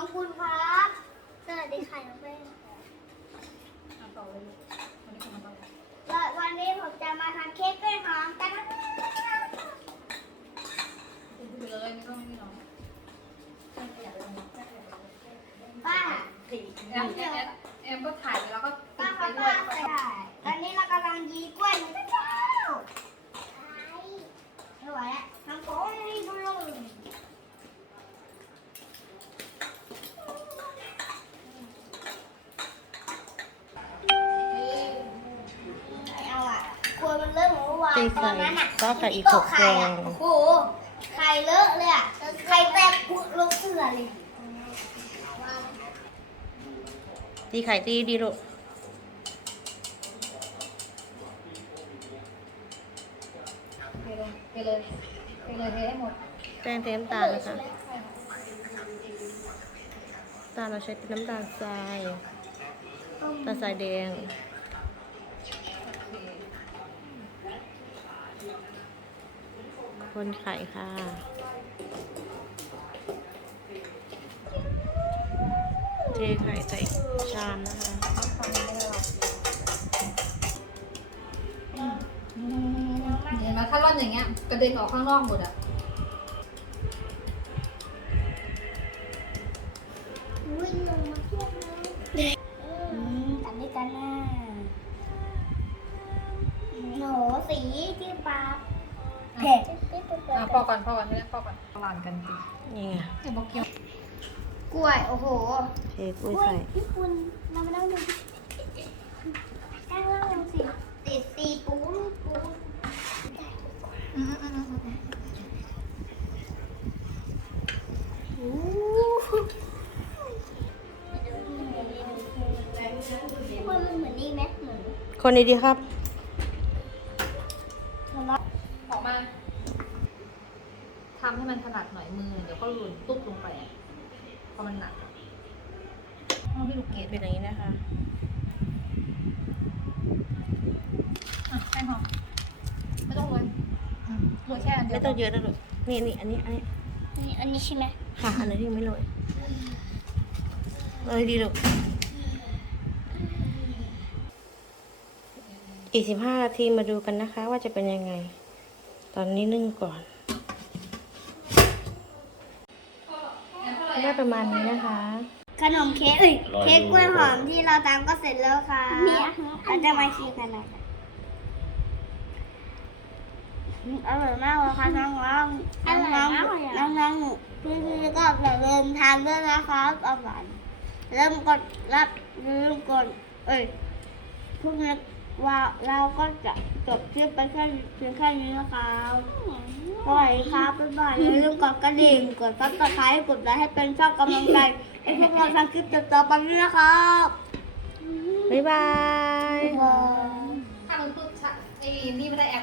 องคุณครับ สวัสดีค่ะน้องเป้งอะต่อเลยลูกวันนี้คนมาต่อเลยวันนี้ผมจะมาทำเค้กกล้วยหอมกันนะพูดไปเลยไม่ต้องไม่น้องป้าแอมแอมแอมก็ถ่ายไปแล้วก็ติ ป้า ด ค ไป รับ ด้ว ป้าย ใส่ตอนนี้เรากำลังยีกล้วยอยู่แล้วไม่ไหวแล้วทำโป้ให้ดูเลย ไม่เอาอะกลัว มันเลอะเหมือนเมื่อวานตีตไข่อนนั้นอะก็ไข่อีกที่หกไข่อะฟองโอ้โหไข่เลอะเลยอะไข่แตกปุลงเสือเลยตีไข่ตีดีลูกเทเลยเทเลยเทเลยเทให้หมดแป้งเทน้ำตาลนะคะน้ำตาลเราใช้เป็นน้ำตาลทรายน้ำตาลทรายแดง คนไข่ค่ะ เทไข่ใส่ชามนะคะฟังไม่ได้หรอกเห็นไหมถ้าร่อนอย่างเงี้ยกระเด็นออกข้างนอกหมดอะอุ้ยลงมาเทียบเลยอืมตัดด้วยกันนะโหสีที่ปากเผ็ด อะพอก่อนพอก่อนไม่ได้พอก่อนหวานกันสินี่ไงเดี๋ยวบอกเกี่ยวกล้วย โอ้โหเทกล้วยใส่พี่คุณเรามาเล่าหนึ่งแกล้งเล่าหนึ่งสิติดสีปูนปูนอืมอืมอืมอืมโอ้มันเหมือนนี่ไหมเหมือนคนดีๆครับ ทำให้มันถนัดหน่อยมือเดี๋ยวก็หล่นตุ๊บลงไปอะเพราะมันหนักเอาพี่ลูกเกดเป็นอย่างนี้นะคะอะแป้งหอมไม่ต้องโรยอืมโรยแค่อันเดียวไม่ต้องเยอะนะลูกนี่นี่อันนี้อันนี้นี่อันนี้ใช่ไหมค่ะอันไหนที่ยังไม่โรยโรยดีลูกอีกสิบห้านาทีมาดูกันนะคะ ว่าจะเป็นยังไง ตอนนี้นึ่งก่อน ได้ประมาณนี้นะคะ ขนมเค้กเอ้ยเค้กกล้วยหอมที่เราตามก็เสร็จแล้วค่ะเราจะมาชิมกันหน่อยค่ะอร่อยมากเลยค่ะน้องน้องน้องน้องน้องน้องพี่พี่ๆก็อย่าลืมทานด้วยนะครับอร่อยเริ่มกดรับเริ่มกดเอ้ยพวกนี้ ว่าเราก็จะจบคลิปไปแค่เพียงแค่นี้นะคะสวัสดีครับบ๊ายบายอย่าลืมกดกระดิ่ง กดซับสไครต์กดไลค์ให้เป็นช่องกำลังใจให้พวกเราทำคลิปต่อๆไปด้วยนะครับบ๊ายบายบ๊ายบาย ถ้ามันปุ๊บชะไอ้นี่ไม่ได้แอบ